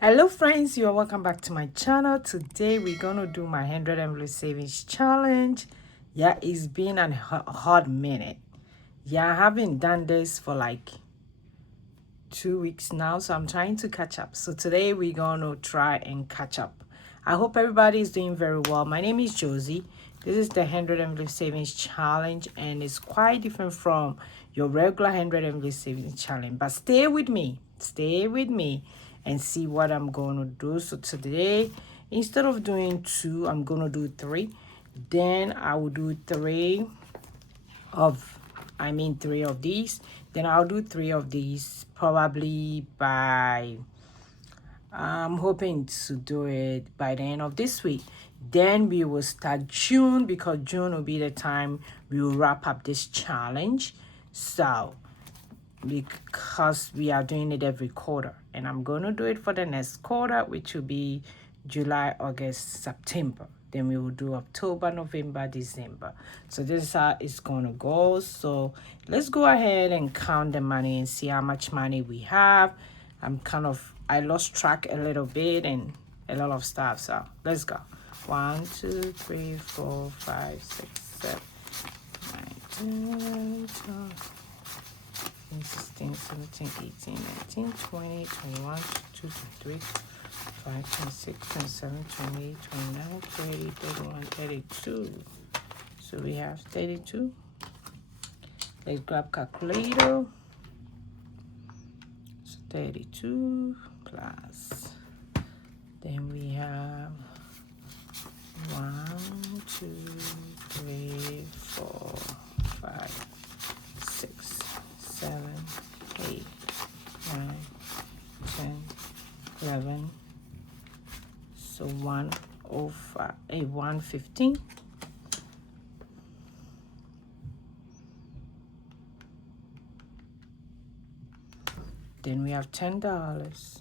Hello friends, you are welcome back to my channel. Today we're gonna do my 100 envelope savings challenge. Yeah, it's been a hot minute. Yeah, I haven't done this for like 2 weeks now, so I'm trying to catch up. So today we're gonna try and catch up. I hope everybody is doing very well. My name is Josie. This is the 100 envelope savings challenge, and it's quite different from your regular 100 envelope savings challenge. But stay with me, and see what I'm gonna do. So today, instead of doing 2, I'm gonna do 3. Then I will do 3 of these. Then I'll do 3 of these probably by, I'm hoping to do it by the end of this week. Then we will start June, because June will be the time we will wrap up this challenge. So because we are doing it every quarter, and I'm going to do it for the next quarter, which will be July, August, September. Then we will do October, November, December. So this is how it's going to go. So let's go ahead and count the money and see how much money we have. I lost track a little bit and a lot of stuff. So let's go. 1, 2, 3, 4, 5, 6, 7, 9, 10, 12. 16, 17, 18, 19, 20, 21, 22, 23, 25, 26, 27, 28, 29, 30, 31, 32. So we have 32. Let's grab calculator. So 32 plus. Then we have 1, 2, 3, 4, 5, 6, 7, 8, 9, 10, 11. So 115. Then we have $10.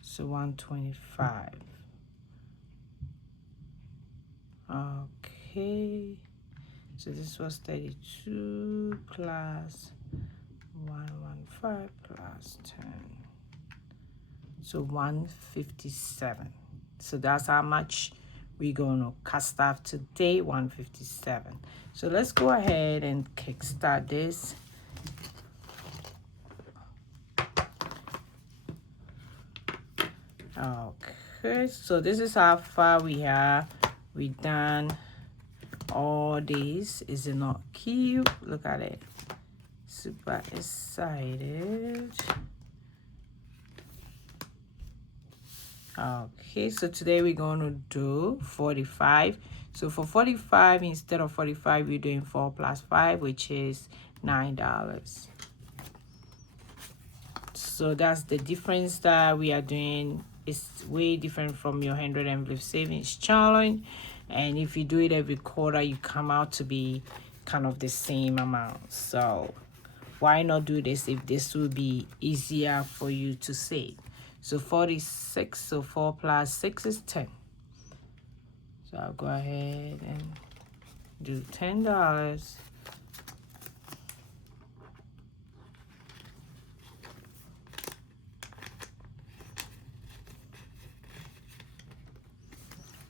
So 125. Okay. So this was 32 plus 115 plus 10. So 157. So that's how much we're going to cast off today, 157. So let's go ahead and kickstart this. Okay, so this is how far we are. We done all these. Is it not cute? Look at it. Super excited. Okay, so today we're going to do 45. So for 45, instead of 45, we're doing 4 plus 5, which is $9. So that's the difference that we are doing. It's way different from your 100 envelope savings challenge. And if you do it every quarter, you come out to be kind of the same amount. So why not do this if this will be easier for you to save? So 46, so 4 plus 6 is 10. So I'll go ahead and do $10.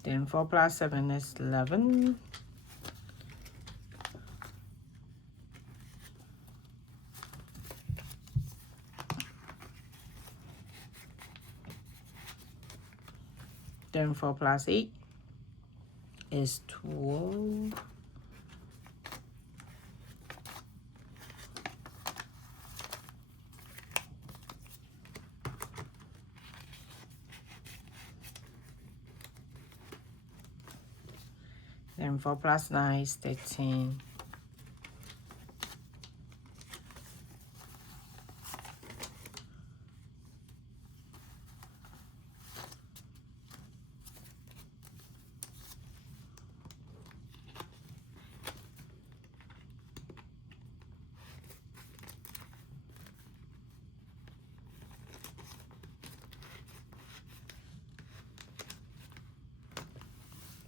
Then 4 plus 7 is 11. Then 4 plus 8 is 12. Then 4 plus 9 is 13.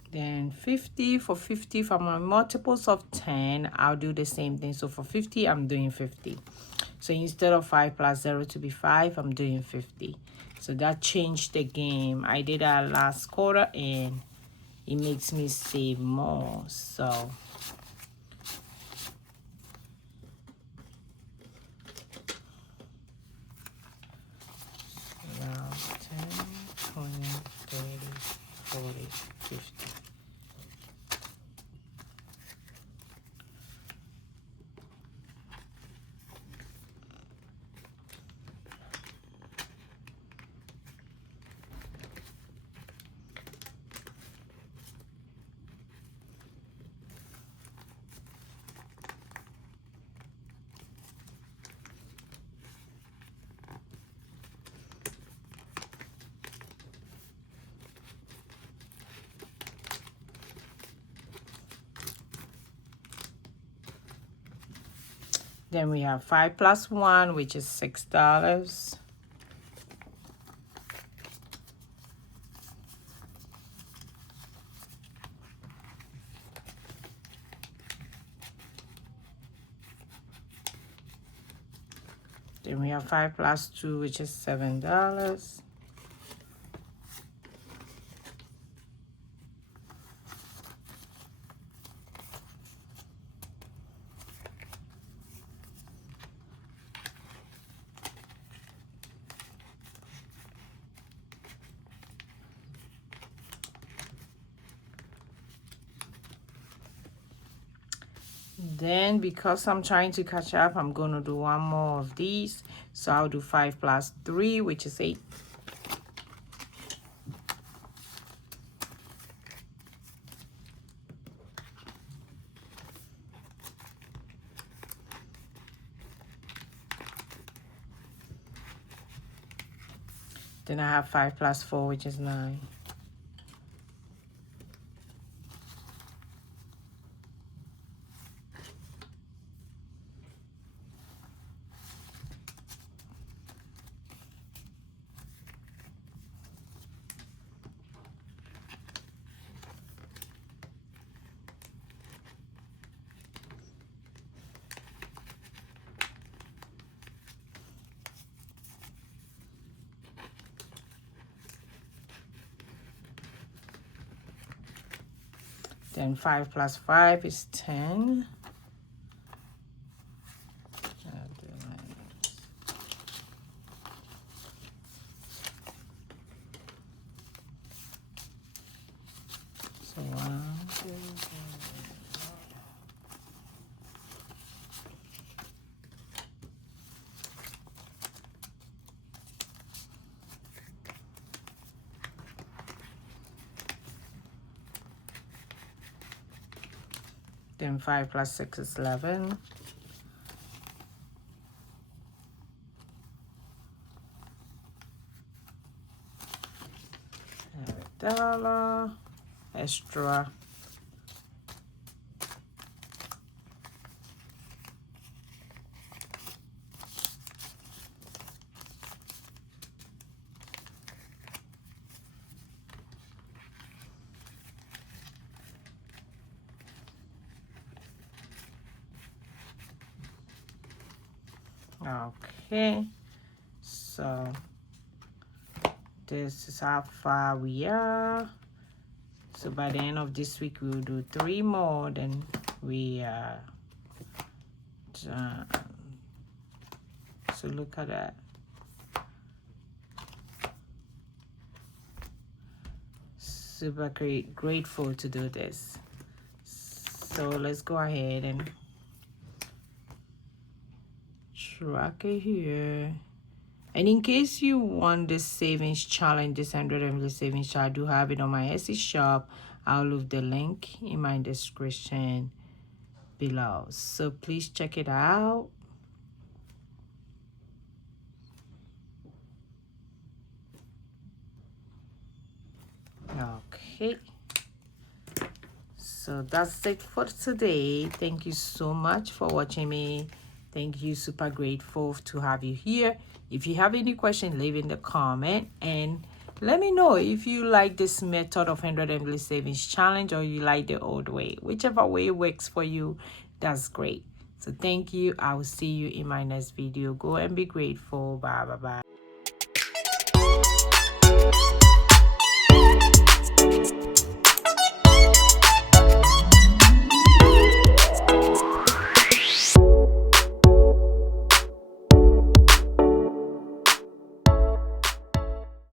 Then 50, for 50 from my multiples of 10, I'll do the same thing. So for 50, I'm doing 50. So instead of 5 plus 0 to be 5, I'm doing 50. So that changed the game. I did that last quarter and it makes me save more. So now 10, 20, 30, 40, 50. Then we have 5 plus 1, which is $6. Then we have 5 plus 2, which is $7. Then because I'm trying to catch up, I'm going to do one more of these. So I'll do 5 plus 3, which is 8. Then I have 5 plus 4, which is 9. Then 5 plus 5 is 10. So 1, 2, 3. Then 5 plus 6 is 11. $1 extra. Okay, so this is how far we are. So by the end of this week, we will do 3 more, then we are done. So look at that. Super grateful to do this. So let's go ahead and track it here. And in case you want this savings challenge, this 100 Emily savings challenge, I do have it on my Etsy shop. I'll leave the link in my description below. So please check it out. Okay. So that's it for today. Thank you so much for watching me. Thank you. Super grateful to have you here. If you have any question, leave in the comment and Let me know if you like this method of 100 English savings challenge or you like the old way. Whichever way works for you, that's great. So thank you. I will see you in my next video. Go and be grateful. Bye bye bye.